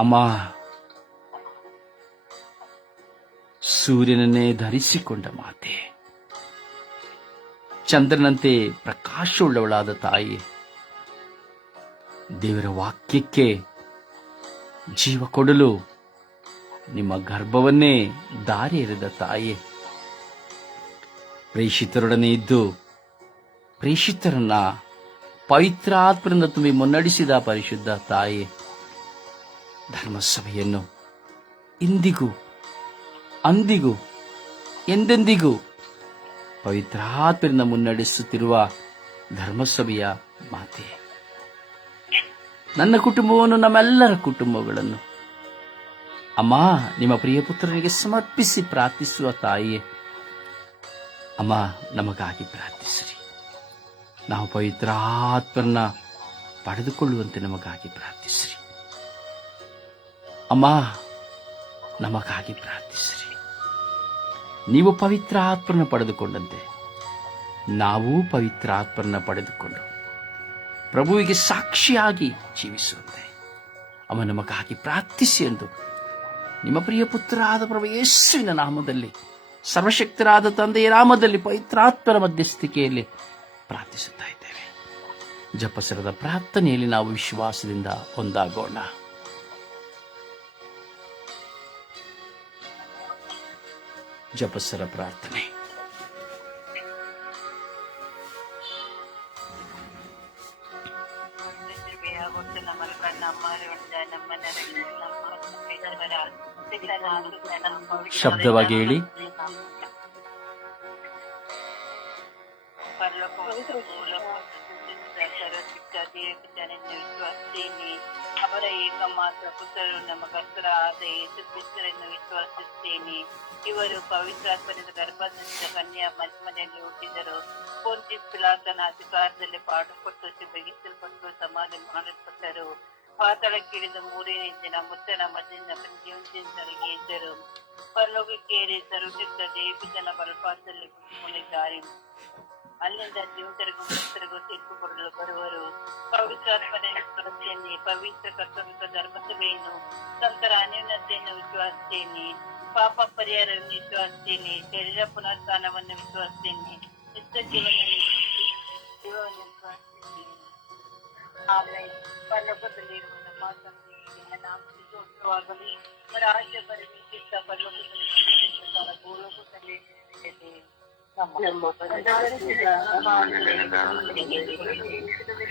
ಅಮ್ಮ, ಸೂರ್ಯನನ್ನೇ ಧರಿಸಿಕೊಂಡ ಮಾತೆ. ಚಂದ್ರನಂತೆ ಪ್ರಕಾಶವುಳ್ಳವಳಾದ ತಾಯಿ. ದೇವರ ವಾಕ್ಯಕ್ಕೆ ಜೀವ ಕೊಡಲು ನಿಮ್ಮ ಗರ್ಭವನ್ನೇ ದಾರಿ ಎರೆದ ತಾಯಿ. ಪ್ರೇಷಿತರೊಡನೆ ಇದ್ದು ಪ್ರೇಷಿತರನ್ನ ಪವಿತ್ರಾತ್ಮರಿಂದ ತುಂಬಿ ಮುನ್ನಡೆಸಿದ ಪರಿಶುದ್ಧ ತಾಯಿ. ಧರ್ಮಸಭೆಯನ್ನು ಇಂದಿಗೂ, ಅಂದಿಗೂ, ಎಂದೆಂದಿಗೂ ಪವಿತ್ರಾತ್ಮರಿಂದ ಮುನ್ನಡೆಸುತ್ತಿರುವ ಧರ್ಮಸಭೆಯ ಮಾತೆ. ನನ್ನ ಕುಟುಂಬವನ್ನು, ನಮ್ಮೆಲ್ಲರ ಕುಟುಂಬಗಳನ್ನು ಅಮ್ಮ, ನಿಮ್ಮ ಪ್ರಿಯ ಪುತ್ರನಿಗೆ ಸಮರ್ಪಿಸಿ ಪ್ರಾರ್ಥಿಸುವ ತಾಯಿಯೇ, ಅಮ್ಮ, ನಮಗಾಗಿ ಪ್ರಾರ್ಥಿಸಿರಿ. ನಾವು ಪವಿತ್ರಾತ್ಮರನ್ನ ಪಡೆದುಕೊಳ್ಳುವಂತೆ ನಮಗಾಗಿ ಪ್ರಾರ್ಥಿಸಿರಿ. ಅಮ್ಮ, ನಮಗಾಗಿ ಪ್ರಾರ್ಥಿಸಿರಿ. ನೀವು ಪವಿತ್ರ ಆತ್ಮನ ಪಡೆದುಕೊಂಡಂತೆ, ನಾವು ಪವಿತ್ರ ಆತ್ಮನ ಪಡೆದುಕೊಂಡು ಪ್ರಭುವಿಗೆ ಸಾಕ್ಷಿಯಾಗಿ ಜೀವಿಸುವಂತೆ. ಅವ ನಮಗಾಗಿ ಪ್ರಾರ್ಥಿಸಿ ಎಂದು ನಿಮ್ಮ ಪ್ರಿಯ ಪುತ್ರರಾದ ಪ್ರಭು ಯೇಸುವಿನ ನಾಮದಲ್ಲಿ, ಸರ್ವಶಕ್ತರಾದ ತಂದೆಯ ನಾಮದಲ್ಲಿ ಪವಿತ್ರಾತ್ಮರ ಮಧ್ಯಸ್ಥಿಕೆಯಲ್ಲಿ ಪ್ರಾರ್ಥಿಸುತ್ತಾ ಇದ್ದೇವೆ. ಜಪಸರದ ಪ್ರಾರ್ಥನೆಯಲ್ಲಿ ನಾವು ವಿಶ್ವಾಸದಿಂದ ಒಂದಾಗೋಣ. ಜಪಸರ ಪ್ರಾರ್ಥನೆ. ಶಬ್ದವಾಗಿ ಹೇಳಿ. ಬೆಗಿಸಲ್ಪಟ್ಟು ಸಮಾಧಿ ಮಾಡಲ್ಪಟ್ಟರು ಪಾತಾಳಕ್ಕಿಳಿದ ಮೂರನೇ ದಿನ ಮುತ್ತನ ಮಧ್ಯದಿಂದ ಪ್ರತಿಯೊಂದಿನರಿಗೆ ಇದ್ದರು ಪರಲೋಕಕ್ಕೇರಿ ಸರ್ವಶಕ್ತ ದೇವಿತನ ಬಲಪಾತದಲ್ಲಿ ಕುಳಿತುಕೊಂಡಿದ್ದಾರೆ ಅಲ್ಲಿಂದ ಜೀವಿತರಿಗೂ ಮೃತರಿಗೂ ತೀರ್ಪು ಕೊಡಲು ಬರುವರು ಪವಿತ್ರಾತ್ಮನೆ ವಿಶ್ವಾಸಿಯನ್ನೇ ಪವಿತ್ರ ಕರ್ತವ್ಯ ಧರ್ಮಸಭೆಯನ್ನು ಸಂತರ ಅನ್ಯೂನ್ಯತೆಯನ್ನು ವಿಶ್ವಾಸಿಸ್ತೇನೆ ಪಾಪ ಪರಿಹಾರವನ್ನು ವಿಶ್ವಾಸಿಸ್ತೇನೆ ಶರೀರ ಪುನರುತ್ಥಾನವನ್ನು ವಿಶ್ವಾಸಿಸ್ತೇನೆ ನಿತ್ಯ ಜೀವನ ಆಮೇಲೆ ಪರಲೋಕದಲ್ಲಿರುವ ನಮ್ಮ ತಂದೆಯ ನಾಮಕ್ಕೆ ಸ್ತೋತ್ರವಾಗಲಿ ರಾಜ್ಯ ಪರಿಮಿತ ಪರಲೋಕದಲ್ಲಿ ಭೂಲೋಕದಲ್ಲಿ ನೆಲೆಸಿದೆ.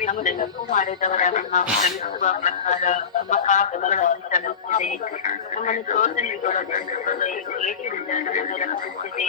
ನಮಗೆ ತಪ್ಪು ಮಾಡಿದವರನ್ನು ನಾವು ಕ್ಷಮಿಸುವ ಪ್ರಕಾರ ನಮ್ಮ ಪಾಪಗಳನ್ನು ಕ್ಷಮಿಸಿದೆ ನಮ್ಮನ್ನು ಶೋಧನೆಗೊಳಪಡಿಸದೆ ಏಕೆಂದ ನಮ್ಮನ್ನು ರಕ್ಷಿಸಿದೆ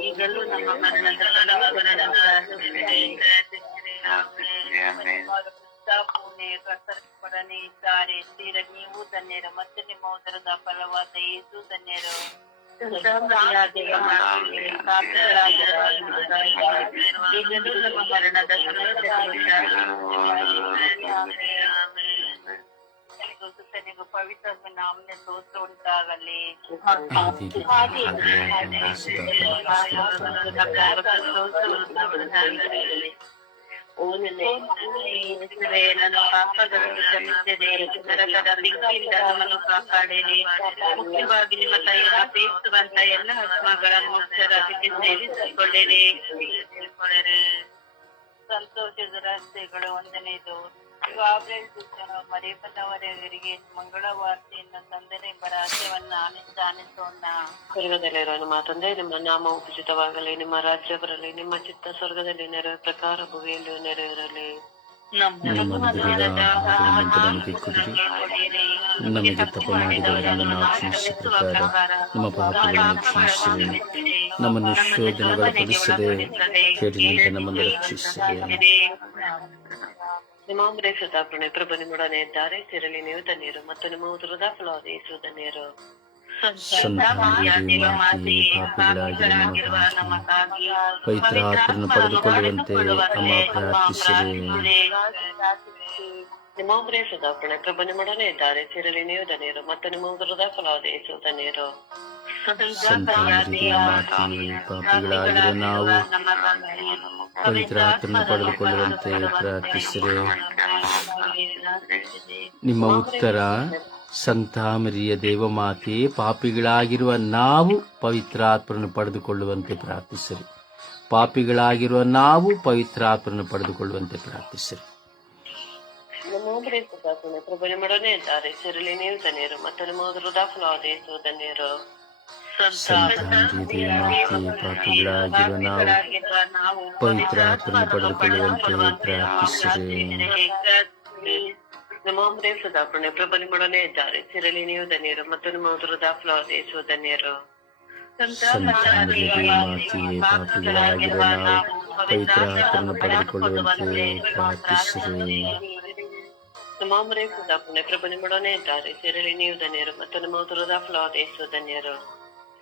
ಈಗಲೂ ನಮ್ಮ ಮರಣದ ಕರ್ತನೆ ಇದ್ದಾರೆ ತೀರ ನೀವು ಧನ್ಯರು ಮತ್ತೆ ನಿಮ್ಮ ಉದರದ ಫಲವಾದ ಯೇಸು ಧನ್ಯರು ಈಗಲೂ ನಮ್ಮ ಮರಣದ ಸಮಯದಲ್ಲಿ ಪವಿತ್ರ ನಾಮನೆ ಸ್ತೋತ್ರ ಉಂಟಾಗಲಿ. ನನ್ನ ಪಾಪಗಳನ್ನು ಕ್ಷಮಿಸಿದೆ ನರಕದ ಬೆಂಕಿಯಿಂದ ನಮ್ಮನ್ನು ಕಾಪಾಡಿರಿ ಮುಖ್ಯವಾಗಿ ನಿಮ್ಮ ತಾಯಿಯ ಅಪೇಕ್ಷಿಸುವಂತ ಎಲ್ಲ ಆತ್ಮಗಳನ್ನು ಮೋಕ್ಷರಾಜ್ಯಕ್ಕೆ ಸೇರಿಸಿಕೊಳ್ಳಿರಿ ಸಂತೋಷದ ರಸ್ತೆಗಳು ಒಂದನೇದು. ಸ್ವರ್ಗದಲ್ಲಿರುವ ನಮ್ಮ ತಂದೆ ನಿಮ್ಮ ನಾಮ ಉಚಿತವಾಗಲಿ ನಿಮ್ಮ ರಾಜ್ಯ ಬರಲಿ ನಿಮ್ಮ ಚಿತ್ತ ಸ್ವರ್ಗದಲ್ಲಿ ನೆರವೇರ ಪ್ರಕಾರ ಭೂಮಿಯಲ್ಲೂ ನೆರವಿರಲಿ ನಮಗೆ ತಪ್ಪು ಮಾಡಿದವರನ್ನು ನಾವು ಕ್ಷಮಿಸಿದ ಪ್ರಕಾರ ನಮ್ಮ ಪಾಪಗಳನ್ನು ಕ್ಷಮಿಸಿದೆ ನಮ್ಮನ್ನು ಶೋಧನೆಗೊಳಪಡಿಸದೆ ಕೆಡಿನಿಂದ ನಮ್ಮನ್ನು ರಕ್ಷಿಸಿರಿ. ನಿಮ್ಮ ಅಮೃತಪ್ರಣೆ ಪ್ರಭು ನಿಮ್ಮೊಡನೆ ಇದ್ದಾರೆ. ಸಿರಲಿ ನೀವು ಧನ್ಯರು ಮತ್ತು ನಿಮ್ಮ ಉದರದ ಫಲವಾದ ಯೇಸು ಧನ್ಯರು. ಪಾಪಿಗಳಾಗಿರುವ ನಮಗಾಗಿ ಪವಿತ್ರ ಪಡೆದುಕೊಳ್ಳುವಂತೆ ಅಮ್ಮ ಪ್ರಾರ್ಥಿಸಿರಿ ನಿಮ್ಮ ಅಮೃತಪ್ರಣೆ ಪ್ರಭು ನಿಮ್ಮೊಡನೆ ಇದ್ದಾರೆ. ಸಿರಲಿ ನೀವು ಧನ್ಯರು. ಮತ್ತು ನಿಮ್ಮ ಉದರದ ಫಲವಾದ ಯೇಸು ಧನ್ಯರು. ಪಾಪಿಗಳಾಗಿರುವ ನಾವು ಪವಿತ್ರ ಆತ್ಮನ್ನು ಪಡೆದುಕೊಳ್ಳುವಂತೆ ಪ್ರಾರ್ಥಿಸಿರಿ. ನಿಮ್ಮ ಉತ್ತರ ಸಂತಾಮರಿಯ ದೇವಮಾತೆ ಪಾಪಿಗಳಾಗಿರುವ ನಾವು ಪವಿತ್ರಾತ್ಮರನ್ನು ಪಡೆದುಕೊಳ್ಳುವಂತೆ ಪ್ರಾರ್ಥಿಸಿರಿ. ಪಾಪಿಗಳಾಗಿರುವ ನಾವು ಪವಿತ್ರಾತ್ಮರನ್ನು ಪಡೆದುಕೊಳ್ಳುವಂತೆ ಪ್ರಾರ್ಥಿಸಿರಿ. ನಮ್ಮ ಅಮೃತಪ್ರಣೆ ಪ್ರಭು ನಿಮ್ಮೊಡನೆ ಇದ್ದಾರೆ ಸಿರಲಿ ನೀವು ಧನ್ಯರು ಮತ್ತು ನಿಮ್ಮ ಉದರದ ಫಲವಾದ ಯೇಸು ಧನ್ಯರು ಸಂತಾಮರಿಯ ದೇವಮಾತೆ ಪಾಪಿಗಳಾಗಿರುವ ನಾವು ಪವಿತ್ರಾತ್ಮರನ್ನು ಪಡೆದುಕೊಳ್ಳುವಂತೆ ಪ್ರಾರ್ಥಿಸಿರಿ ನಿಮ್ಮ ಅಮೃತಪ್ರಣೆ ಪ್ರಭು ನಿಮ್ಮೊಡನೆ ಇದ್ದಾರೆ ಸಿರಲಿ ನೀವು ಧನ್ಯರು ಮತ್ತು ನಿಮ್ಮ ಉದರದ ಫಲವಾದ ಯೇಸು ಧನ್ಯರು ಸಂತಾನದಲ್ಲಿ ಮಾತೆಯೇ ಪಾಪಿಗಳಾಗಿರುವ ನಾವು ಪವಿತ್ರಾತ್ಮನ್ನು ಪಡೆದುಕೊಳ್ಳುವಂತೆ ಪ್ರಾರ್ಥಿಸಿರಿ ನಮ್ಮ ಅಮೃತಪ್ರಣೆ ಪ್ರಭು ನಿಮ್ಮೊಡನೆ ಇದ್ದಾರೆ ಸಿರಲಿ ನೀವು ಧನ್ಯರು ಮತ್ತು ನಿಮ್ಮ ಉದರದ ಫಲವಾದ ಯೇಸು ಧನ್ಯರು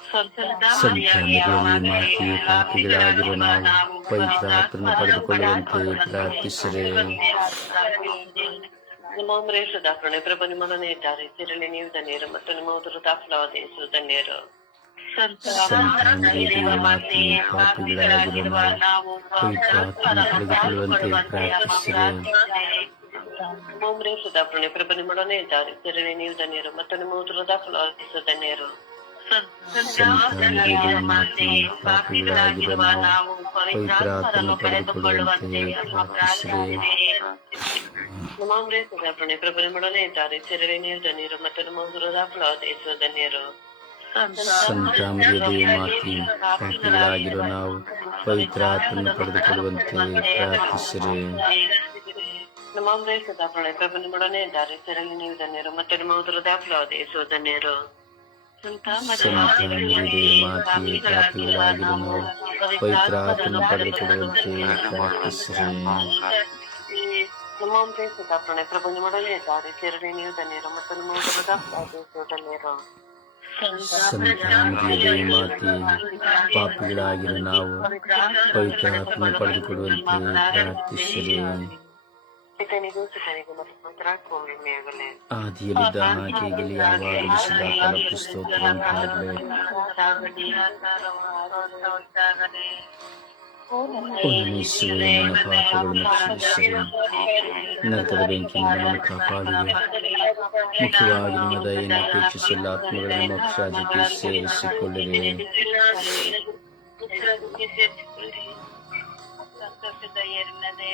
ಸಂತಾನದಲ್ಲಿ ಮಾತೆಯೇ ಪಾಪಿಗಳಾಗಿರುವ ನಾವು ಪವಿತ್ರಾತ್ಮನ್ನು ಪಡೆದುಕೊಳ್ಳುವಂತೆ ಪ್ರಾರ್ಥಿಸಿರಿ ನಿಮ್ಮ ಅಮೃತಪ್ರಣೆ ಪ್ರಭು ನಿಮ್ಮೊಡನೆ ಇದ್ದಾರೆ ಸಿರಲಿ ನೀವು ಧನ್ಯರು ಮತ್ತು ನಿಮ್ಮ ಉದರದ ಫಲವಾದ ಯೇಸು ಧನ್ಯರು ಸಂತಾನದಲ್ಲಿ ಮಾತೆಯೇ ಪಾಪಿಗಳಾಗಿರುವ ನಾವು ಪವಿತ್ರಾತ್ಮನ್ನು ಪಡೆದುಕೊಳ್ಳುವಂತೆ ಪ್ರಾರ್ಥಿಸಿರಿ ಅಮೃತಪ್ರಣೆ ಪ್ರಭು ನಿಮ್ಮೊಡನೆ ಇದ್ದಾರೆ ಸಿರಲಿ ನೀವು ಧನ್ಯರು. ಮತ್ತು ನಿಮ್ಮ ಉದರದ ಫಲವಾದ ಯೇಸು ಧನ್ಯರು. ಪಾಪಿಗಳಾಗಿರುವ ನಾವು ಪವಿತ್ರಾತ್ಮನ್ನು ಪಡೆದುಕೊಳ್ಳುವಂತೆ ಇದ್ದಾರೆ ಸಿರಲಿ ನೀವು ಧನ್ಯರು. ಮತ್ತು ನಿಮ್ಮ ಉದರದ ಫಲವಾದ ಯೇಸು ಧನ್ಯರು. ಪವಿತ್ರಾತ್ಮನ್ನು ಪಡೆದುಕೊಳ್ಳುವಂತೆ ಪ್ರಾರ್ಥಿಸಿರಿ. ನಮ್ಮ ಪ್ರಭು ನಿಮ್ಮೊಡನೆ ಇದ್ದಾರೆ ಸಿರಲಿ ನೀವು ಧನ್ಯರು ಮತ್ತು ನಿಮ್ಮ ಉದರದ ಫಲವಾದ ಯೇಸು ಧನ್ಯರು. ಪಡೆದುಕೊಳ್ಳುವಂತೆ ಪ್ರಾರ್ಥಿಸಿರಿ ನಮ್ಮ ಪ್ರಭು ನಿಮ್ಮೊಡನೆ ಇದ್ದಾರೆ ಸಿರಲಿ ನೀವು ಧನ್ಯರು ಮತ್ತು ನಿಮ್ಮ ಉದರದ ಫಲವಾದ ಯೇಸು ಧನ್ಯರು. ಸಂತಾನದಲ್ಲಿ ಮಾತೆಯೇ ಪಾಪಿಗಳಾಗಿರುವ ನಾವು ಪವಿತ್ರಾತ್ಮನ್ನು ಪಡೆದುಕೊಳ್ಳುವಂತೆ ಪ್ರಾರ್ಥಿಸಿರಿ. ಪಿತನಿಗೂ ಸುತನಿಗೂ ಮತ್ತು ಪವಿತ್ರಾತ್ಮನೆಯಾಗಲೇ ಆದಿಯಲ್ಲಿದ್ದ ಹಾಗೆಗಲಿ ಯಾವಾಗಲೂ ಸದಾ ಕಾಲಕ್ಕೂ ಸ್ತೋತ್ರ ಉಂಟಾಗಲಿ ಯೇಸುವೆ ನನ್ನ ಪಾಪಗಳನ್ನು ಕ್ಷಮಿಸಿರಿ ನರಕದ ಬೆಂಕಿಯಿಂದ ನಮ್ಮನ್ನು ಕಾಪಾಡಿದೆ ಮುಖ್ಯವಾಗಿ ನಿಮ್ಮ ದಯೆಯನ್ನು ಅಪೇಕ್ಷಿಸಲ್ಲ ಆತ್ಮಗಳನ್ನು ಮೋಕ್ಷರಾಜ್ಯಕ್ಕೆ ಸೇರಿಸಿಕೊಳ್ಳಿರಿ ಸಂತೋಷದ ಎರಡನೇ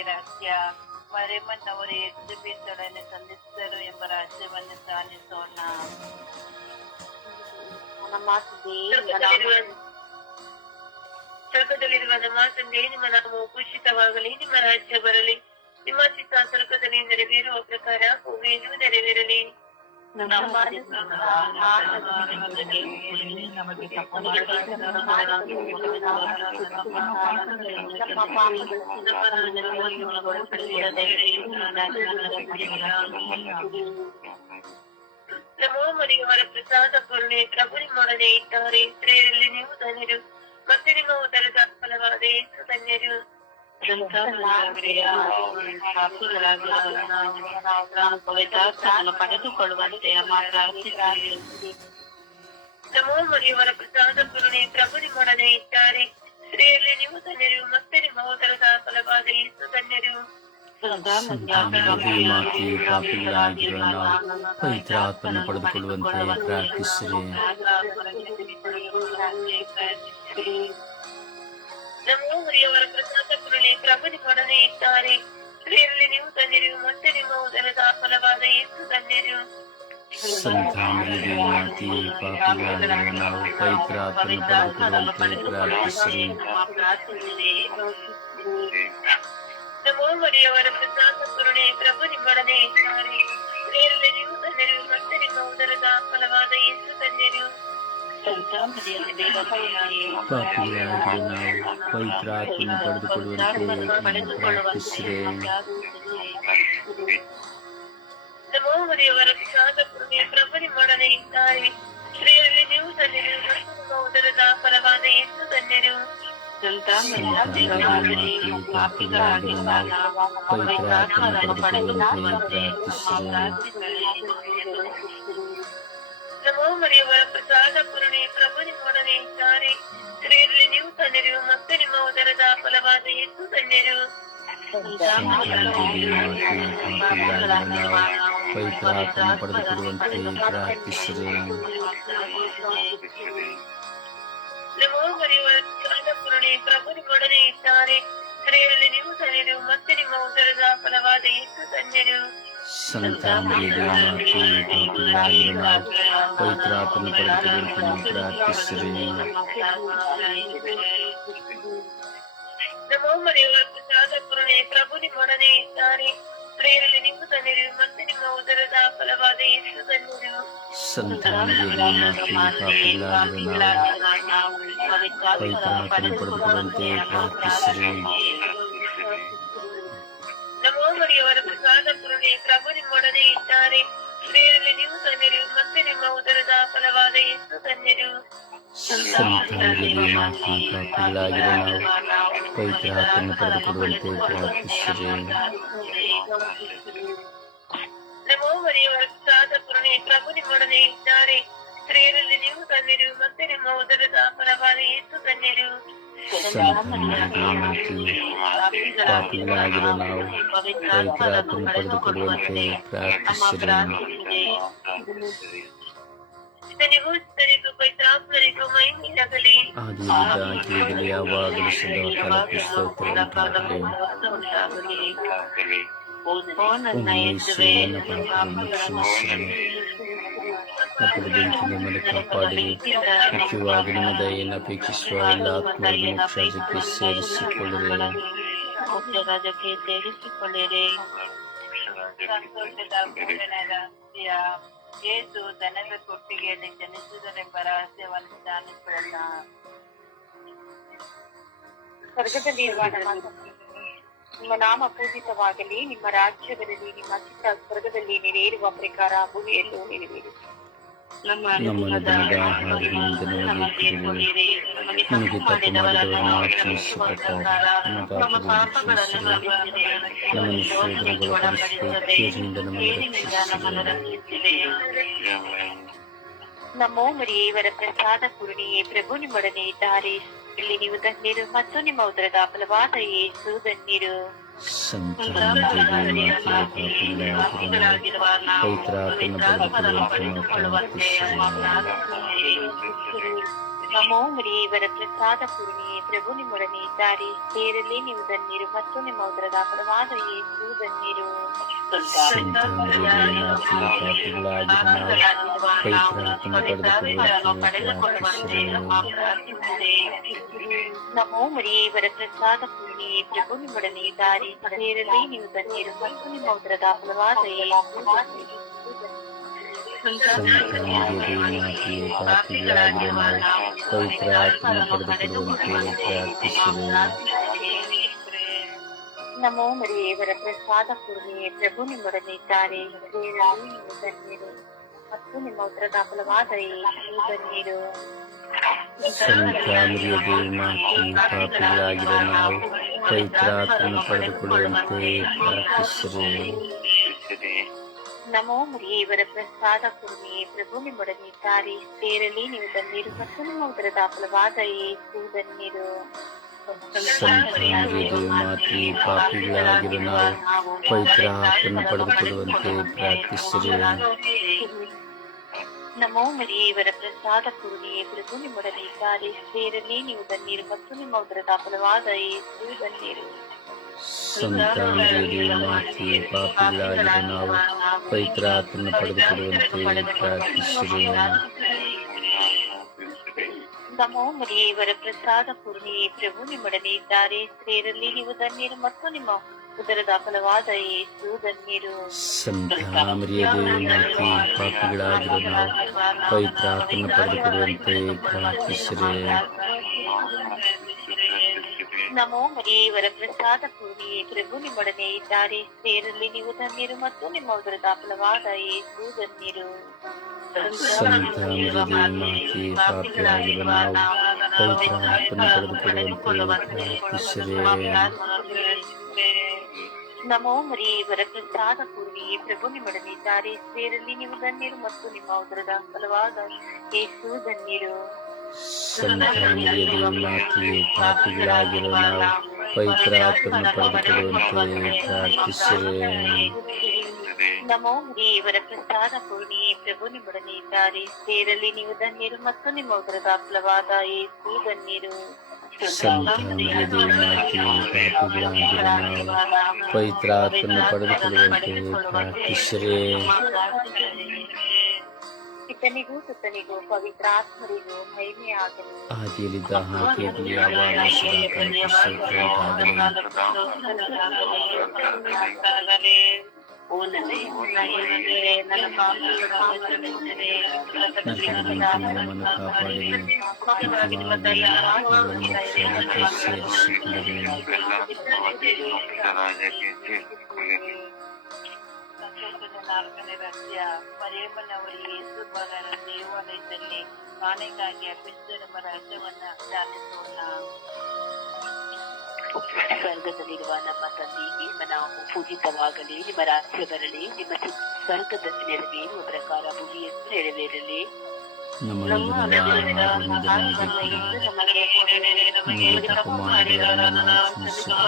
ಎದ್ದು ಬಿದ್ದೊಡನೆ ಸಲ್ಲಿಸಿದರು ಎಂಬ ರಾಜ್ಯವನ್ನು ಸಾಧಿಸೋಣ. ಸ್ವರ್ಗದಲ್ಲಿರುವ ನಮ್ಮ ತಂದೆ ನಿಮ್ಮ ನಾಮವು ಭೂಷಿತವಾಗಲಿ ನಿಮ್ಮ ರಾಜ್ಯ ಬರಲಿ. ನಿಮ್ಮ ಚಿತ್ತ ಸ್ವರ್ಗದಲ್ಲಿ ನೆರವೇರುವ ಪ್ರಕಾರ ಭೂಮಿಯಲ್ಲೂ ನೆರವೇರಲಿ. ನಮ್ಮ ನಮೋ ಮರಿಯವರ ಪ್ರಸಾದ ಕರುಣೆ ಪ್ರಭು ನಿಮ್ಮೊಡನೆ ಇದ್ದಾರೆ ಸ್ತ್ರೀಯರಲ್ಲಿ ನೀವು ಧನ್ಯರು ಮತ್ತೆ ನಿಮ್ಮ ಉದರದ ಫಲವಾದ ಯೇಸು ಧನ್ಯರು ಪಡೆದುಕೊಳ್ಳುವಂತೆ ಕರುಣೆ ಪ್ರಭು ನಿಮ್ಮೊಡನೆ ಇದ್ದಾರೆ ಸ್ತ್ರೀಯಲ್ಲಿ ನೀವು ಧನ್ಯರು ಮತ್ತೆ ನಿಮ್ಮ ಉದರದ ಫಲವಾದ ಯೇಸು ಧನ್ಯರು ನಾವು ಪವಿತ್ರಾತ್ಮನ್ನು ಪಡೆದುಕೊಳ್ಳುವಂತೆ ನಮೋ ಮರಿಯವರ ಪ್ರಸಾದ ಕರುಣೆ ಪ್ರಭು ನಿಮ್ಮೊಡನೆ ಇದ್ದಾರೆ ಸ್ತ್ರೀಯರಲ್ಲಿ ನೀವು ಧನ್ಯರು ಮತ್ತೆ ನಿಮ್ಮ ಉದರದ ಫಲವಾದ ಯೇಸು ಧನ್ಯರು ಸಂತಾನದಲ್ಲಿ ಮಾತೆಯೇ ಪಾಪಿಗಳಾಗಿರುವ ನಾವು ಪವಿತ್ರಾತ್ಮನ್ನು ಪಡೆದುಕೊಳ್ಳುವಂತೆ ಪ್ರಾರ್ಥಿಸಿರಿ ನಮೋ ಮರಿಯವರ ಪ್ರಸಾದ ಕರುಣೆ ಪ್ರಭು ನಿಮ್ಮೊಡನೆ ಇದ್ದಾರೆ ಸ್ತ್ರೀಯರಲ್ಲಿ ನೀವು ಧನ್ಯರು ಮತ್ತೆ ನಿಮ್ಮ ಉದರದ ಫಲವಾದ ಯೇಸು ಧನ್ಯರು ಪಾಪಿಗಳಾಗಿರುವ ನಾವು ಪವಿತ್ರಾತ್ಮನ್ನು ಪಡೆದುಕೊಳ್ಳುವಂತೆ ಪ್ರಾರ್ಥಿಸಿರಿ ನಮೋ ಮರಿಯವರ ಪ್ರಸಾದ ಕರುಣೆ ಪ್ರಭು ನಿಮ್ಮೊಡನೆ ಇದ್ದಾರೆ ಸ್ತ್ರೀಯರಲ್ಲಿ ನೀವು ಧನ್ಯರು ಮತ್ತು ನಿಮ್ಮ ಉದರದ ಫಲವಾದ ಯೇಸು ಧನ್ಯರು ಸಂತ ಸಂತಾನದಲ್ಲಿ ಪಾಪಿಗಳಾಗಿರುವ ನಾವು ಪವಿತ್ರಾತ್ಮನ ಪಡೆದುಕೊಳ್ಳುವಂತೆ ಪ್ರಾರ್ಥಿಸಿರಿ ನಮೋ ಮರಿಯವರ ಪ್ರಸಾದ ಕರುಣೆ ಪ್ರಭು ನಿಮ್ಮೊಡನೆ ಇದ್ದಾರೆ ಸ್ತ್ರೀಯರಲ್ಲಿ ನೀವು ಧನ್ಯರು ಮತ್ತು ನಿಮ್ಮ ಉದರದ ಫಲವಾದ ಯೇಸು ನಾವು ಪವಿತ್ರಾತ್ಮನ ಪಡೆದುಕೊಳ್ಳುವಂತೆ ಪ್ರಾರ್ಥಿಸಿರಿ ನಮೋ ಮರಿಯವರ ಪ್ರಸಾದ ಕರುಣೆ ಪ್ರಭು ನಿಮ್ಮೊಡನೆ ಇದ್ದಾರೆ ಸ್ತ್ರೀಯರಲ್ಲಿ ನೀವು ಧನ್ಯರು ಮತ್ತು ನಿಮ್ಮ ಉದರದ ಫಲವಾದ ಧನ್ಯರು ಸಂತಾನದಲ್ಲಿ ಪಾಪಿಗಳಾಗಿರುವ ನಾವು ಪವಿತ್ರಾತ್ಮನ ಪಡೆದುಕೊಳ್ಳುವಂತೆ ಪ್ರಾರ್ಥಿಸಿರಿ ನಮೋ ಮರಿಯವರ ಪ್ರಸಾದ ಕರುಣೆ ಪ್ರಭು ನಿಮ್ಮೊಡನೆ ಇದ್ದಾರೆ ಸ್ತ್ರೀಯರಲ್ಲಿ ನೀವು ಧನ್ಯರು ಮತ್ತು ನಿಮ್ಮ ಉದರದ ಫಲವಾದ ಯೇಸು ಧನ್ಯರು ಸಂತಾನದಲ್ಲಿ ಪಾಪಿಗಳಾಗಿರುವ ನಾವು ಪವಿತ್ರಾತ್ಮನ ಪಡೆದುಕೊಳ್ಳುವಂತೆ ಪ್ರಾರ್ಥಿಸಿರಿ ನಮೋ ಮರಿಯವರ ಪ್ರಸಾದ ಪ್ರಭು ನಿಮ್ಮೊಡನೆ ಇದ್ದಾರೆ. ಸ್ತ್ರೀಯರಲ್ಲಿ ನೀವು ಧನ್ಯರು ಮತ್ತೆ ನಿಮ್ಮ ಉದರದ ಫಲವಾದ ಎಷ್ಟು ಪಡೆದುಕೊಳ್ಳುವಂತೆ ಪ್ರಾರ್ಥಿಸಿರಿ. ನಮೋ ಮರಿಯವರ ಪ್ರಸಾದ ಕರುಣೆ ಪ್ರಭು ನಿಮ್ಮೊಡನೆ ಇದ್ದಾರೆ. ಸ್ತ್ರೀಯರಲ್ಲಿ ನೀವು ತನ್ನಿರು ಮತ್ತೆ ನಿಮ್ಮ ಉದರದ ಫಲವಾದ ಎಷ್ಟು ಧನ್ಯರು संपूर्ण की पापिलाग्रनाव कैकरातुम पदकुर्वन्ते प्रातिश्रीम आदि विद्या वाग्लसदा कल्पस्तोत्रम ठाकरे ಈಗಲೇ ಯಾವಾಗಲೂ ಸದಾ ಕಾಲಕ್ಕೂ ಸ್ತೋತ್ರವಾಗಲಿ. ಓ ಯೇಸುವೆ, ನನ್ನ ಪಾಪಗಳನ್ನು ಕ್ಷಮಿಸಿರಿ ಮತ್ತು ಬೆಂಕಿಗೆ ಮೇಲೆ ಕಾಪಾಡಿ ಮುಖ್ಯವಾಗಿ ನಿಮ್ಮ ದಯೆಯನ್ನು ಅಪೇಕ್ಷಿಸುವ ಎಲ್ಲ ಆತ್ಮಗಳನ್ನು ಮೋಕ್ಷಕ್ಕೆ ಸೇರಿಸಿಕೊಳ್ಳಿರಿ ರಾಜ್ಯಕ್ಕೆ ಸೇರಿಸಿಕೊಳ್ಳಿರಿ ಸಂತೋಷದ ಪೂರ್ಣನಾದ ಯೇಸು ದನದ ಕೊಟ್ಟಿಗೆಯಲ್ಲಿ ಜನಿಸಿದರೆಂಬ ರಹಸ್ಯವನ್ನು ಧ್ಯಾನಿಸೋಣ ಸ್ವರ್ಗದಲ್ಲಿರುವ ನಮ್ಮ ತಂದೆಯೇ, ನಿಮ್ಮ ನಾಮ ಪೂಜಿತವಾಗಲಿ ನಿಮ್ಮ ರಾಜ್ಯದಲ್ಲಿ ನಿಮ್ಮ ಚಿತ್ತ ಸ್ವರ್ಗದಲ್ಲಿ ನೆರವೇರುವ ಪ್ರಕಾರ ಭೂಮಿಯಲ್ಲೂ ನೆರವೇರಿ ನಮ್ಮ ನಮ್ಮ ದಿನದ ಆಹಾರದಿಂದ ನಮಗೆ ಕೊಡಿರಿ ನಮಗೆ ತಪ್ಪು ಮಾಡಿದವರನ್ನು ಕ್ಷಮಿಸುವ ಪ್ರಕಾರ ನಮ್ಮ ಪಾಪಗಳನ್ನು ಕ್ಷಮಿಸಿರಿ ನಮ್ಮನ್ನು ಶೋಧನೆಗೊಳಪಡಿಸಬೇಕೆಂದು ನಮ್ಮನ್ನು ರಕ್ಷಿಸಿರಿ ನಮೋ ಮರಿಯೇ ಇವರ ಪ್ರಸಾದ ಪೂರ್ಣಿಯೇ ಪ್ರಭು ನಿಮ್ಮೊಡನೆ ಇದ್ದಾರೆ ಇಲ್ಲಿ ನೀವು ಧನ್ಯರು ಮತ್ತು ನಿಮ್ಮ ಉದರದ ಫಲವಾದ ಯೇಸು ಧನ್ಯರು ಪವಿತ್ರಾತ್ಮನ ಪಡೆದುಕೊಳ್ಳುವಂತೆ ಪ್ರಾರ್ಥಿಸಿರಿ ನಮೋ ಮರಿಯೇ ಇವರ ಪ್ರಸಾದ ಪೂರ್ಣಿಯೇ ಪ್ರಭು ನಿಮ್ಮೊಡನೆ ಇದ್ದಾರೆ ಸೇರಲಿ ನೀವು ಧನ್ಯರು ಮತ್ತು ನಿಮ್ಮ ಉದರದ ಫಲವಾದ ಯೇಸು ಧನ್ಯರು ಸಂತಾನದಲ್ಲಿ ಪಾಪಿಗಳಾಗಿರುವ ನಾವು ಪವಿತ್ರಾತ್ಮನ ಪಡೆದುಕೊಳ್ಳುವಂತೆ ಪ್ರಾರ್ಥಿಸಿರಿ ನಮೋ ಮರಿಯೇ ಇವರ ಪ್ರಸಾದ ಪೂರ್ಣಿಯೇ ಪ್ರಭು ನಿಮ್ಮೊಡನೆ ಇದ್ದಾರೆ ಸೇರಲಿ ನೀವು ಧನ್ಯರು ಮತ್ತು ನಿಮ್ಮ ಉದರದ ಫಲವಾದ ಯೇಸು ಧನ್ಯರು. ಸಂತಾನದಲ್ಲಿ ಮಾತೆಯೇ ಪಾಪಿಗಳಾಗಿರುವ ನಾವು ಪವಿತ್ರಾತ್ಮನ ಪಡೆದುಕೊಳ್ಳುವಂತೆ ಪ್ರಾರ್ಥಿಸಿರಿ ನಮೋ ಮರಿಯೇ ಇವರ ಪ್ರಸಾದ ಪೂರ್ಣಿಯೇ ಪ್ರಭು ನಿಮ್ಮೊಡನೆ ಇದ್ದಾರೆ ಸೇರಲಿ ನೀವು ಧನ್ಯರು ಮತ್ತು ನಿಮ್ಮ ಉದರದ ಫಲವಾದ ಯೇಸು ಧನ್ಯರು ಸಂತಾಮರಿಯದೇ ಮಾತೆ ಪಾಪಿಗಳಾಗಿರುವ ನಾವು ಪವಿತ್ರಾತ್ಮನ ಪಡೆದುಕೊಳ್ಳುವಂತೆ ಪ್ರಾರ್ಥಿಸಿರಿ ನಮೋ ಮರಿಯೇ ಇವರ ಪ್ರಸಾದ ಪೂರ್ಣಿಯೇ ಪ್ರಭು ನಿಮ್ಮೊಡನೆ ಇದ್ದಾರೆ ಸೇರಲಿ ನೀವು ಧನ್ಯರು ಮತ್ತು ನಿಮ್ಮ ಉದರದ ಫಲವಾದ ಧನ್ಯರು ಸಂತಾಮರಿಯದೇ ಮಾತೆ ಪಾಪಿಗಳಾಗಿರುವ ನಾವು ಪವಿತ್ರಾತ್ಮನ ಪಡೆದುಕೊಳ್ಳುವಂತೆ ಪ್ರಾರ್ಥಿಸಿರಿ ನಮೋ ಮರಿಯೇ ಇವರ ಪ್ರಸಾದ ಪೂರ್ಣಿಯೇ ಪ್ರಭು ನಿಮ್ಮೊಡನೆ ಇದ್ದಾರೆ ಸೇರಲಿ ನೀವು ಧನ್ಯರು ಮತ್ತು ನಿಮ್ಮ ಉದರದ ಫಲವಾದ ಯೇಸು ಧನ್ಯರು ಸಂತಾಮರಿಯದೇ ಮಾತೆ ಪಾಪಿಗಳಾಗಿರುವ ನಾವು ಪವಿತ್ರಾತ್ಮನ ಪಡೆದುಕೊಳ್ಳುವಂತೆ ಪ್ರಾರ್ಥಿಸಿರಿ ನಮೋ ಮರಿಯೇ ಇವರ ಪ್ರಸಾದ ಪೂರ್ಣಿಯೇ ಪ್ರಭು ನಿಮ್ಮೊಡನೆ ಇದ್ದಾರೆ. ಸ್ತ್ರೀಯರಲ್ಲಿ ನೀವು ಧನ್ಯರು ಮತ್ತು ನಿಮ್ಮ ಉದರದ ಫಲವಾದ ಯೇಸು ಧನ್ಯರು. ಸಂತಾಮರಿಯ ಮಾತೆ ಪಾಪಿಗಳಾಗಿರುವ ನಾವು ಪಡೆದುಕೊಳ್ಳುವಂತೆ ಪ್ರಾರ್ಥಿಸಿರಿ ನಮೋ ಮರಿಯವರ ವರಪ್ರಸಾದ ಪೂರ್ಣಿಯೇ ಪ್ರಭು ನಿಮ್ಮೊಡನೆ ಇದ್ದಾರೆ. ಸೇರಲ್ಲಿ ನೀವು ಧನ್ಯರು ಮತ್ತು ನಿಮ್ಮ ಉದರದ ಫಲವಾದ ಯೇಸು ಧನ್ಯರು ನಮೋ ಮರಿಯವರ ಪ್ರಸಾದ ಪೂರ್ಣಿಯೇ ಪ್ರಭು ನಿಮ್ಮೊಡನೆ ಇದ್ದಾರೆ. ಸ್ತ್ರೀಯರಲ್ಲಿ ನೀವು ಧನ್ಯರು ಮತ್ತು ನಿಮ್ಮ ಉದರದ ಫಲವಾದ ಯೇಸು ಧನ್ಯರು ಸಂತ ಮರಿಯದೇ ಮಾತೆ ಪಾಪಿಗಳಾಗಿರುವ ನಾವು ಪವಿತ್ರ ಆತ್ಮನ ಪಡೆದುಕೊಳ್ಳುವಂತೆ ಪ್ರಾರ್ಥಿಸಿರೆ ನಮೋ ಮರಿಯೇ ವರಪ್ರಸಾದ ಪೂರ್ಣಿಯೇ ಪ್ರಭು ನಿಮ್ಮೊಡನೆ ಇದ್ದಾರೆ ಸ್ತ್ರೀಯರಲ್ಲಿ ನೀವು ಧನ್ಯರು ಮತ್ತು ನಿಮ್ಮ ಉದರದ ಫಲವಾದ ಯೇಸು ಧನ್ಯರು ಸಂತ ಮರಿಯದೇ ಮಾತೆ ಪಾಪಿಗಳಾಗಿರುವ ನಾವು ಪವಿತ್ರ ಆತ್ಮನ ಪಡೆದುಕೊಳ್ಳುವಂತೆ ಪ್ರಾರ್ಥಿಸಿರೆ ಪಿತನಿಗೂ ಸುತ್ತನಿಗೂ ಪವಿತ್ರಾತ್ಮರಿಗೂ ಮಹಿಮೆಯಾಗಲಿ ಆದಿಯಲ್ಲಿದ್ದ ಹಾಗೆಯಲ್ಲಿ ಯಾವಾಗ ಸದಾ ಕಲ್ಪಿಸುತ್ತಾಗಲಿ ಓ ನನ್ನ ನನ್ನ ನಮ್ಮನ್ನು ಕಾಪಾಡಿರಿ ಮುಖ್ಯವಾಗಿ ಅವರನ್ನು ಕ್ಷೇಮಕ್ಕೆ ಸೇರಿಸಿಕೊಳ್ಳಿರಿ ನಾಲ್ಕನೇ ರಹಸ್ಯ ಪರೇಮನವರಿಗೆ ಯೇಸು ದೇವಾಲಯದಲ್ಲಿ ಆನೆಗಾಗಿ ಅರ್ಪಿಸಿದ ರಹಸ್ಯವನ್ನ ಧ್ಯಾನಿಸೋಣ ಸ್ವರ್ಗದಲ್ಲಿರುವ ನಮ್ಮ ತಂದೆಗೆ ನಿಮ್ಮ ನಾವು ಪೂಜಿತವಾಗಲಿ ನಿಮ್ಮ ರಾಜ್ಯ ಬರಲಿ ನಿಮ್ಮ ಸ್ವರ್ಗದಲ್ಲಿ ನೆರವೇರುವ ಪ್ರಕಾರ ಭೂಮಿಯನ್ನು ನೆರವೇರಲಿ. ನಮಗೆ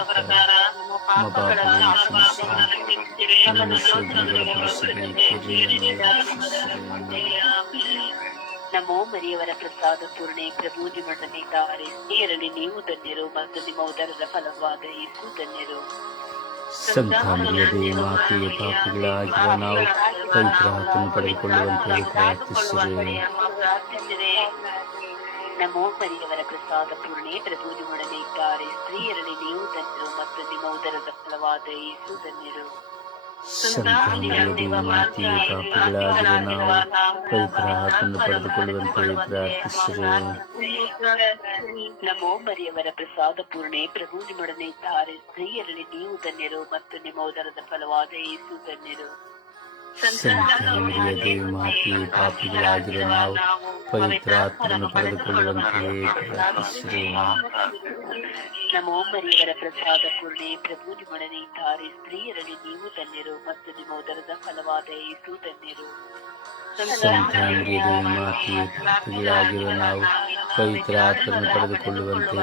ಪ್ರಕಾರ ನಮೋ ಮರಿಯವರ ಪ್ರಸಾದ ಪೂರ್ಣೆ ಪ್ರಭು ನಿಮ್ಮೊಡನಿದ್ದಾರೆ ನೀರಲ್ಲಿ ನೀವು ಧನ್ಯರು ಮತ್ತು ನಿಮ್ಮ ಉದರದ ಫಲವಾದ ಯೇಸು ಧನ್ಯರು. ಸಂತ ಮರಿಯದೇ ಮಾತೆಯ ಪಾಪಿಗಳಾಗಿರುವ ನಾವು ಪವಿತ್ರ ಆತ್ಮನ್ನು ಪಡೆದುಕೊಳ್ಳುವಂತೆ ಪ್ರಾರ್ಥಿಸಿರಿ ನಮೋ ಮರಿಯವರ ಪ್ರಸಾದ ಪೂರ್ಣೆ ಪ್ರಭು ನಿಮ್ಮೊಡನೆ ಇದ್ದಾರೆ ಸ್ತ್ರೀಯರಲ್ಲಿ ನೀವು ಧನ್ಯರು ಮತ್ತು ನಿಮ್ಮ ಉದರದ ಫಲವಾದ ಯೇಸು ಧನ್ಯರು ಸಂತ ಮರಿಯದೇ ಮಾತೆಯ ಪಾಪಿಗಳಾಗಿರುವ ನಾವು ಪವಿತ್ರ ಆತ್ಮನ್ನು ಪಡೆದುಕೊಳ್ಳುವಂತೆ ಪ್ರಾರ್ಥಿಸಿರಿ ನಮೋ ಮರಿಯವರ ಪ್ರಸಾದ ಪೂರ್ಣೆ ಪ್ರಭು ನಿಮ್ಮೊಡನೆ ಇದ್ದಾರೆ ಸ್ತ್ರೀಯರಲ್ಲಿ ನೀವು ಧನ್ಯರು ಮತ್ತು ನಿಮ್ಮ ಉದರದ ಫಲವಾದ ಯೇಸು ಧನ್ಯರು ಸಂತ ದೇವಿ ಮಾತಿ ಪಾಪಿಗಳಾಗಿರುವ ನಾವು ಪವಿತ್ರ ಆತ್ಮನ್ನು ಪಡೆದುಕೊಳ್ಳುವಂತೆ ನಮ್ಮ ನಮೋ ಮರಿಯವರ ಪ್ರಸಾದ ಪೂರ್ಣೆ ಪ್ರಭು ನಿಮ್ಮೊಡನೆ ಇದ್ದಾರೆ. ಸ್ತ್ರೀಯರಲ್ಲಿ ನೀವು ಧನ್ಯರು ಮತ್ತು ನಿಮ್ಮ ಉದರದ ಫಲವಾದ ಏಸು ಧನ್ಯರು ಸಂತ ಮರಿಯದೇ ಮಾತೆಯ ಪಾಪಿಗಳಾಗಿರುವ ನಾವು ಪವಿತ್ರ ಆತ್ಮನ್ನು ಪಡೆದುಕೊಳ್ಳುವಂತೆ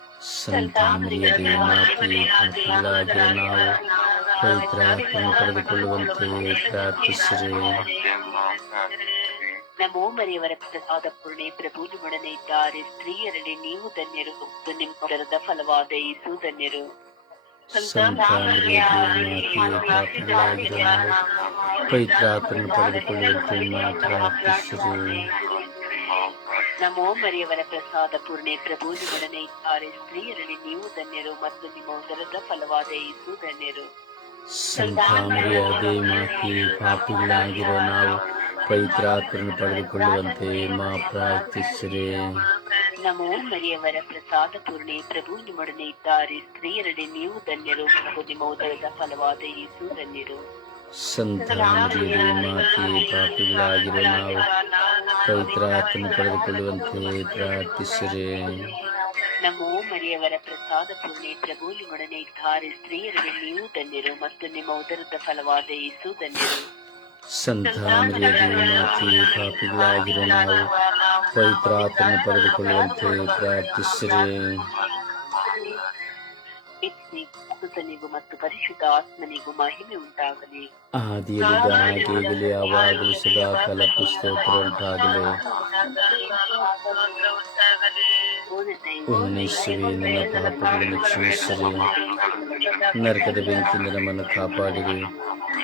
ಸಂತ ಮರಿಯದೇ ಮಾತೆಯ ಪಾಪಿಗಳಾಗಿರುವ ನಾವು ಪವಿತ್ರ ಆತ್ಮನ್ನು ಪಡೆದುಕೊಳ್ಳುವಂತೆ ಪ್ರಾರ್ಥಿಸಿರಿ ನಮೋ ಮರಿಯವರ ಪ್ರಸಾದ ಪೂರ್ಣೆ ಪ್ರಭು ನಿಮ್ಮೊಡನೆ ಇದ್ದಾರೆ ಸ್ತ್ರೀಯರಲ್ಲಿ ನೀವು ಧನ್ಯರು ಮತ್ತು ನಿಮ್ಮ ಉದರದ ಫಲವಾದ ಯೇಸು ಧನ್ಯರು ಸಂತ ಮರಿಯದೇ ಮಾತೆಯ ಪಾಪಿಗಳಾಗಿರುವ ನಾವು ಪವಿತ್ರ ಆತ್ಮನ್ನು ಪಡೆದುಕೊಳ್ಳುವಂತೆ ಪ್ರಾರ್ಥಿಸಿರಿ ನಮೋ ಮರಿಯವರ ಪ್ರಸಾದ ಪೂರ್ಣೆ ಪ್ರಭು ನಿಮ್ಮೊಡನೆ ಇದ್ದಾರೆ. ಸ್ತ್ರೀಯರಲ್ಲಿ ನೀವು ಧನ್ಯರು ಮತ್ತು ನಿಮ್ಮ ಉದರದ ಫಲವಾದ ಯೇಸು ಧನ್ಯರು. ಸಂತ ಮರಿಯದೇ ಮಾತೆಯ ಪಾಪಿಗಳಾಗಿರುವ ನಾವು ಪವಿತ್ರ ಪಡೆದುಕೊಳ್ಳುವಂತೆ ಮಾ ಪ್ರಾರ್ಥಿಸಿರಿ ನಮೋ ಮರಿಯವರ ಪ್ರಸಾದ ಪೂರ್ಣೆ ಪ್ರಭು ನಿಮ್ಮೊಡನೆ ಇದ್ದಾರೆ. ಸ್ತ್ರೀಯರಲ್ಲಿ ನೀವು ಧನ್ಯರು ಮತ್ತು ನಿಮ್ಮ ಉದರದ ಫಲವಾದ ಯೇಸು ಧನ್ಯರು. ಸಂತ ಮಾತೆ ಪಾಪಿಗಳಾಗಿರುವ ನಾವು ಪವಿತ್ರ ಆತ್ಮ ಪಡೆದುಕೊಳ್ಳುವಂತೆ ಪ್ರಾರ್ಥಿಸಿರಿ. ನಮೋ ಮರಿಯವರ ಪ್ರಸಾದ ಪೂರ್ಣೆ ಪ್ರಭು ನಿಮ್ಮೊಡನೆ ಧಾರಿ ಸ್ತ್ರೀಯರಲ್ಲಿ ನೀವು ಧನ್ಯರು ಮತ್ತು ನಿಮ್ಮ ಉದರದ ಫಲವಾದ ಯೇಸು ಧನ್ಯರು ಸಂತ ಮರಿಯದೇ ಮಾತೆಯ ಪಾಪಿಗಳಾಗಿರುವ ನಾವು ಪವಿತ್ರ ಆತ್ಮ ಪಡೆದುಕೊಳ್ಳುವಂತೆ ಪ್ರಾರ್ಥಿಸಿರಿ. ಸುತನಿಗೂ ಮತ್ತು ಪರಿಶುದ್ಧ ಆತ್ಮನಿಗೂ ಮಹಿಮೆ ಉಂಟಾಗಲಿ ಆದಿಯಲ್ಲಿದ್ದ ಹಾಗೆಯೇ ಯಾವಾಗಲೂ ಸದಾ ಕಾಲ ಸ್ತೋತ್ರ ಉಂಟಾಗಲಿ ಓ ನನ್ನ ಪೂರ್ಣೇಶ್ವರಿ ನನ್ನ ಪಾಪಗಳನ್ನು ಕ್ಷಮಿಸಿರಿ ನರಕದ ಬೆಂಕಿಯಿಂದ ನಮ್ಮನ್ನು ಕಾಪಾಡಿರಿ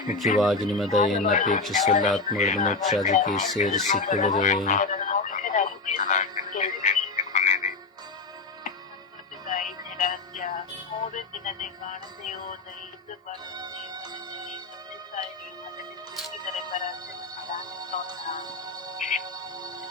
ಮುಖ್ಯವಾಗಿ ನಿಮ್ಮ ದಯೆಯನ್ನು ಅಪೇಕ್ಷಿಸುವ ಎಲ್ಲ ಆತ್ಮಗಳನ್ನು ಮೋಕ್ಷಾದಿಕ್ಕೆ ಸೇರಿಸಿಕೊಳ್ಳಿರಿ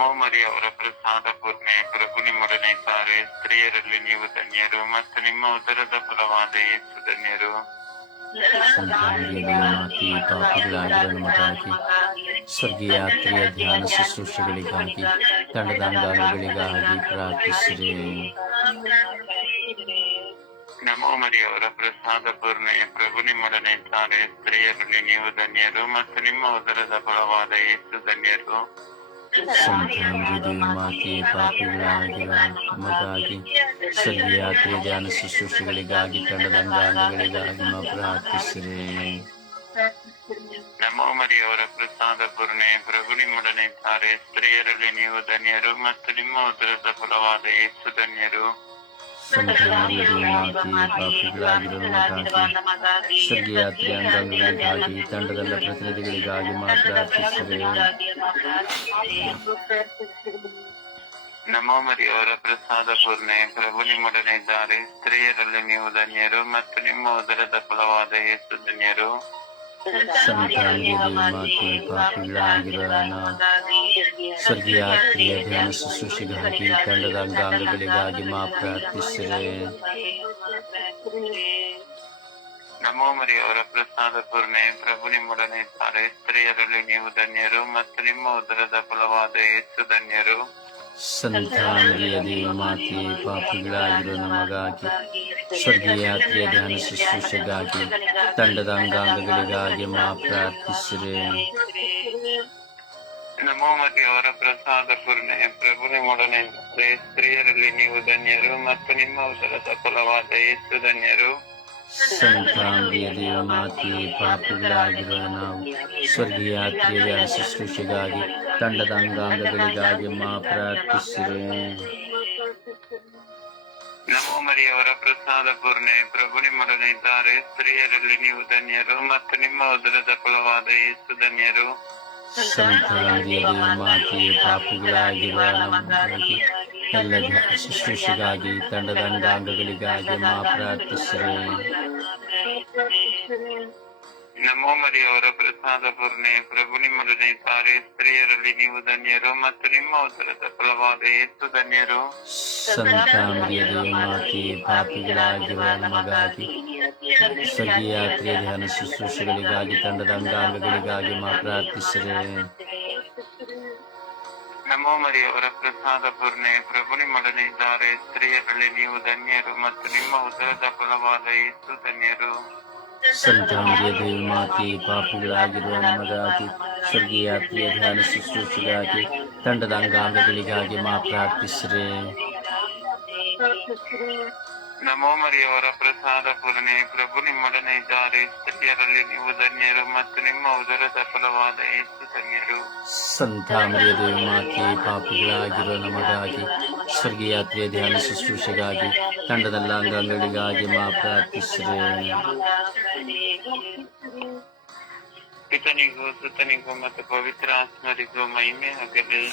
ನಮೋ ಮರಿ ಅವರ ಪ್ರಸಾದ ಪೂರ್ಣೆ ಪ್ರಭು ನಿಮ್ಮೊಡನೆ ಇದ್ದಾರೆ ಸ್ತ್ರೀಯರಲ್ಲಿ ನೀವು ಧನ್ಯರು ಮತ್ತು ನಿಮ್ಮ ಉದರದ ಫಲವಾದ ಯೇಸು ಧನ್ಯರು ಸಂತಾನದಲ್ಲಿ ಮಾತಿ ಪಾಪಿಗಳಾಗಿರುವ ನಮಗಾಗಿ ಸ್ವರ್ಗೀಯ ಯಾತ್ರೆಯ ಧ್ಯಾನ ಶುಶ್ರೂಷೆಗಳಿಗಾಗಿ ತಂಡದ ಅಂಗಾಂಗಗಳಿಗಾಗಿ ಪ್ರಾರ್ಥಿಸಿರಿ ನಮೋ ಮರಿ ಅವರ ಪ್ರಸಾದ ಪೂರ್ಣೆ ಪ್ರಭು ನಿಮ್ಮೊಡನೆ ಇದ್ದಾರೆ ಸ್ತ್ರೀಯರಲ್ಲಿ ನೀವು ಧನ್ಯರು ಮತ್ತು ನಿಮ್ಮ ಉದರದ ಫಲವಾದ ಯೇಸು ಧನ್ಯರು ಸಂತಾನದಲ್ಲಿ ಮಾತಿ ಪಾಪಿಗಳಾಗಿರುವ ನಮಗಾಗಿ ಸ್ವರ್ಗೀಯ ಯಾತ್ರೆಯ ಧ್ಯಾನ ಶುಶ್ರೂಷೆಗಳಿಗಾಗಿ ತಂಡದ ಅಂಗಾಂಗಗಳಿಗಾಗಿ ನಾವು ಪ್ರಾರ್ಥಿಸಿರಿ ನಮೋ ಮರಿ ಅವರ ಪ್ರಸಾದ ಪೂರ್ಣೆ ಪ್ರಭು ನಿಮ್ಮೊಡನೆ ಇದ್ದಾರೆ ಸ್ತ್ರೀಯರಲ್ಲಿ ನೀವು ಧನ್ಯರು ಮತ್ತು ನಿಮ್ಮ ಉದರದ ಫಲವಾದ ಯೇಸು ಧನ್ಯರು ಮಾತಿ ಪಾಪಿಗಳಾಗಿರುವ ನಮಗಾಗಿ ಸ್ವರ್ಗೀಯ ಯಾತ್ರೆಯ ಅಂಗಾಂಗಗಳಿಗಾಗಿ ತಂಡದ ಪ್ರತಿನಿಧಿಗಳಿಗಾಗಿ ನಾವು ಪ್ರಾರ್ಥಿಸಿರಿ ನಮೋ ಮರಿ ಅವರ ಪ್ರಸಾದ ಪೂರ್ಣೆ ಪ್ರಭು ನಿಮ್ಮೊಡನೆ ಇದ್ದಾರೆ ಸ್ತ್ರೀಯರಲ್ಲಿ ನೀವು ಧನ್ಯರು ಮತ್ತು ನಿಮ್ಮ ಉದರದ ಫಲವಾದ ಯೇಸು ಧನ್ಯರು ಪಾಪಿಗಳಾಗಿರುವ ನಾವು ಸ್ವರ್ಗೀಯ ಆತ್ಮೀಯ ಧ್ಯಾನ ಶುಶ್ರೂಷೆಗಾಗಿ ತಂಡದ ಅಂಗಾಂಗಗಳಿಗಾಗಿ ಮಾ ಪ್ರಾರ್ಥಿಸಿದೆ ನಮೋ ಮರಿ ಅವರ ಪ್ರಸಾದ ಪೂರ್ಣೆ ಪ್ರಭು ನಿಮ್ಮೊಡನೆ ಇದ್ದಾರೆ. ಸ್ತ್ರೀಯರಲ್ಲಿ ನೀವು ಧನ್ಯರು ಮತ್ತು ನಿಮ್ಮ ಉದರದ ಫಲವಾದ ಹೆಚ್ಚು ಧನ್ಯರು. ಸಂತಾನದಲ್ಲಿ ಮಾತಿ ಪಾಪಿಗಳಾಗಿರುವ ನಮಗಾಗಿ ಸ್ವರ್ಗೀಯ ಯಾತ್ರೆಯ ಧ್ಯಾನ ಶುಶ್ರೂಷೆಗಾಗಿ ತಂಡದ ಅಂಗಾಂಗಗಳಿಗಾಗಿ ಮಾ ಪ್ರಾರ್ಥಿಸಿರಿ ನಮೋ ಮರಿ ಅವರ ಪ್ರಸಾದ ಪೂರ್ಣೆ ಪ್ರಭು ನಿಮ್ಮೊಡನೆ ಇದ್ದಾರೆ ಸ್ತ್ರೀಯರಲ್ಲಿ ನೀವು ಧನ್ಯರು ಮತ್ತು ನಿಮ್ಮ ಉದರದ ಸಫಲವಾದ ಯೇಸು ಧನ್ಯರು. ಸಂಕ್ರಾಂತಿಯ ಮಾತಿ ಪಾಪಿಗಳಾಗಿರುವ ನಾವು ಸ್ವರ್ಗೀಯ ಕ್ರಿಯೆಯ ಶುಶ್ರೂಷೆಗಾಗಿ ತಂಡದ ಅಂಗಾಂಗಗಳಿಗಾಗಿ ಮಾ ಪ್ರಾರ್ಥಿಸಿರು ನಮೋ ಮರಿಯವರ ಪ್ರಸಾದ ಪೂರ್ಣೆ ಪ್ರಭು ನಿಮ್ಮೊಡನೆ ಇದ್ದಾರೆ ಸ್ತ್ರೀಯರಲ್ಲಿ ನೀವು ಧನ್ಯರು ಮತ್ತು ನಿಮ್ಮ ಉದರದ ಫಲವಾದ ಯೇಸು ಧನ್ಯರು. ಸಂತಾನದಲ್ಲಿ ಮಾತಿ ಪಾಪಿಗಳಾಗಿರುವ ನಮಗಾಗಿ ಎಲ್ಲ ಶುಶ್ರೂಷೆಗಾಗಿ ತಂಡದ ಅಂಗಾಂಗಗಳಿಗಾಗಿ ಮಾ ಪ್ರಾರ್ಥಿಸಿರಿ ನಮೋ ಮರಿ ಅವರ ಪ್ರಸಾದ ಪೂರ್ಣೆ ಪ್ರಭು ನಿಮ್ಮೊಡನೆ ಇದ್ದಾರೆ ಸ್ತ್ರೀಯರಲ್ಲಿ ನೀವು ಧನ್ಯರು ಮತ್ತು ನಿಮ್ಮ ಉದರದ ಫಲವಾದ ಯೇಸು ಧನ್ಯರು ಸಂತಾನದಲ್ಲಿ ಮಾತಿ ಪಾಪಿಗಳಾಗಿರುವ ನಮಗಾಗಿ ಸ್ವರ್ಗೀಯ ಯಾತ್ರೆಯ ಧ್ಯಾನ ಶುಶ್ರೂಷೆಗಳಿಗಾಗಿ ತಂಡದ ಅಂಗಾಂಗಗಳಿಗಾಗಿ ಮಾ ಪ್ರಾರ್ಥಿಸಿರಿ ನಮೋ ಮರಿ ಅವರ ಪ್ರಸಾದ ಪೂರ್ಣೆ ಪ್ರಭು ನಿಮ್ಮೊಡನೆ ಇದ್ದಾರೆ ಸ್ತ್ರೀಯರಲ್ಲಿ ನೀವು ಧನ್ಯರು ಮತ್ತು ನಿಮ್ಮ ಉದರದ ಫಲವಾದ ಯೇಸು ಧನ್ಯರು ಸಂತಾನದಲ್ಲಿ ಮಾತಿ ಪಾಪಿಗಳಾಗಿರುವ ನಮಗಾಗಿ ಸ್ವರ್ಗೀಯ ಪ್ರಿಯ ಧ್ಯಾನ ಶುಶ್ರೂಷೆಗಾಗಿ ತಂಡದ ಅಂಗಾಂಗಗಳಿಗಾಗಿ ಮಾ ಪ್ರಾರ್ಥಿಸ್ರೆ. ನಮೋ ಮರಿಯವರ ಪ್ರಸಾದ ಪೂರ್ಣೆ. ಪ್ರಭು ನಿಮ್ಮೊಡನೆ ಇದ್ದಾರೆ. ಸ್ತ್ರೀಯರಲ್ಲಿ ನೀವು ಧನ್ಯರು ಮತ್ತು ನಿಮ್ಮ ಉದರದ ಫಲವಾದ ಏಸು ಧನ್ಯರು. ಸಂತಾನದಲ್ಲಿ ಮಾತಿ ಪಾಪಿಗಳಾಗಿರುವ ನಮಗಾಗಿ ಸ್ವರ್ಗೀಯ ಯಾತ್ರೆಯ ಧ್ಯಾನ ಶುಶ್ರೂಷೆಗಾಗಿ ತಂಡದ ಅಂಗಾಂಗಗಳಿಗಾಗಿ ಮಾ ಪ್ರಾರ್ಥಿಸಿರಿ ಪಿತನಿಗೂ ಸುತನಿಗೂ ಮತ್ತು ಪವಿತ್ರ ಆತ್ಮರಿಗೂ ಮಹಿಮೆ ಆಗಲಿ.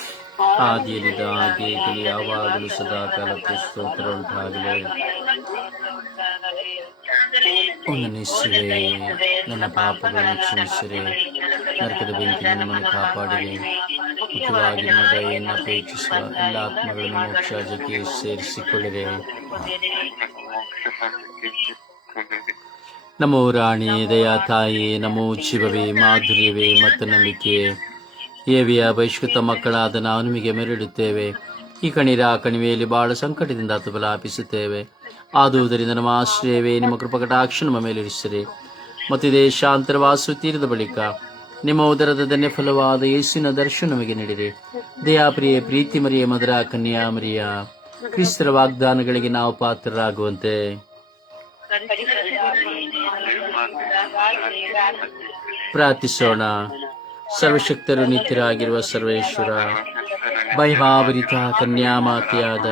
ಆದಿಯಲ್ಲಿದ್ದ ಹಾಗೆ ಯಾವಾಗಲೂ ಸದಾ ಕಾಲಕ್ಕೆ ಸ್ತೋತ್ರ ಉಂಟಾಗಲಿ. ನನ್ನ ಪಾಪಗಳನ್ನು ಕ್ಷಮಿಸಿರಿ ನರಕದ ಬೆಂಕಿ ನಮ್ಮನ್ನು ಕಾಪಾಡಿರಿ. ನಿಮ್ಮ ದಯೆಯನ್ನು ಅಪೇಕ್ಷಿಸುವ ಎಲ್ಲ ಆತ್ಮಗಳನ್ನು ಮೋಕ್ಷಾಜಕ್ಕೆ ಸೇರಿಸಿಕೊಳ್ಳಿದೆ ನಮೋ ರಾಣಿ ದಯಾ ತಾಯಿ, ನಮೋ ಜೀವವೇ ಮಾಧುರ್ಯವೇ ಮತ್ತು ನಂಬಿಕೆ ಏವಿಯ ಬಹಿಷ್ಕೃತ ಮಕ್ಕಳಾದ ನಾವು ನಿಮಗೆ ಮೆರಳುತ್ತೇವೆ ಈ ಕಣಿರ ಕಣಿವೆಯಲ್ಲಿ ಬಹಳ ಸಂಕಟದಿಂದ ತುಬಲಾಪಿಸುತ್ತೇವೆ. ಆದುದರಿಂದ ನಮ್ಮ ಆಶ್ರಯವೇ, ನಿಮ್ಮ ಕೃಪಕಟಾಕ್ಷ ನಮ್ಮ ಮೇಲೆ ಇರಿಸಿರಿ ಮತ್ತಿದೆ ಶಾಂತರ ವಾಸು ತೀರಿದ ಬಳಿಕ ನಿಮ್ಮ ಉದರದ ಧನ್ಯ ಫಲವಾದ ಯೇಸುವಿನ ದರ್ಶನ ನಮಗೆ ನೀಡಿರಿ. ದಯಾಪ್ರಿಯ ಪ್ರೀತಿ ಮರಿಯ ಮಧುರ ಕನ್ಯಾ ಮರಿಯ, ಕ್ರಿಸ್ತರ ವಾಗ್ದಾನಗಳಿಗೆ ನಾವು ಪಾತ್ರರಾಗುವಂತೆ. ಪ್ರಾರ್ಥಿಸೋಣ. ಸರ್ವಶಕ್ತರು ನಿತ್ಯರಾಗಿರುವ ಸರ್ವೇಶ್ವರ ಭಯಭಾವರಿತ ಕನ್ಯಾಮಾತೆಯಾದ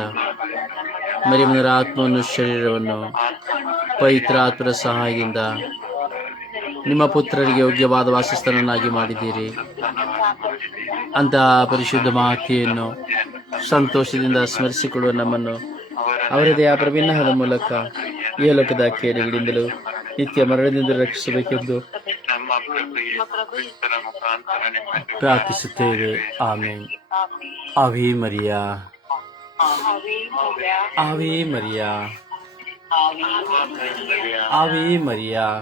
ಮರಿಮನರ ಆತ್ಮವನ್ನು, ಶರೀರವನ್ನು ಪವಿತ್ರಾತ್ಮರ ಸಹಾಯದಿಂದ ನಿಮ್ಮ ಪುತ್ರರಿಗೆ ಯೋಗ್ಯವಾದ ವಾಸಸ್ಥಾನನ್ನಾಗಿ ಮಾಡಿದ್ದೀರಿ. ಅಂತಹ ಪರಿಶುದ್ಧ ಮಾಹಿತಿಯನ್ನು ಸಂತೋಷದಿಂದ ಸ್ಮರಿಸಿಕೊಳ್ಳುವ ನಮ್ಮನ್ನು ಅವರದೇ ಆ ಪ್ರಭಿನ್ನಹದ ಮೂಲಕ ಈ ಲೋಕದ ಕೇರಿಗಳಿಂದಲೂ ನಿತ್ಯ ಮರಣದಿಂದ ರಕ್ಷಿಸಬೇಕೆಂದು ಪ್ರಾರ್ಥಿಸುತ್ತೇವೆ. ಆಮೇನ್. ಅವೇ ಮರಿಯಾ. ಅವೇ ಮರಿಯಾ. ಅವೇ ಮರಿಯಾ.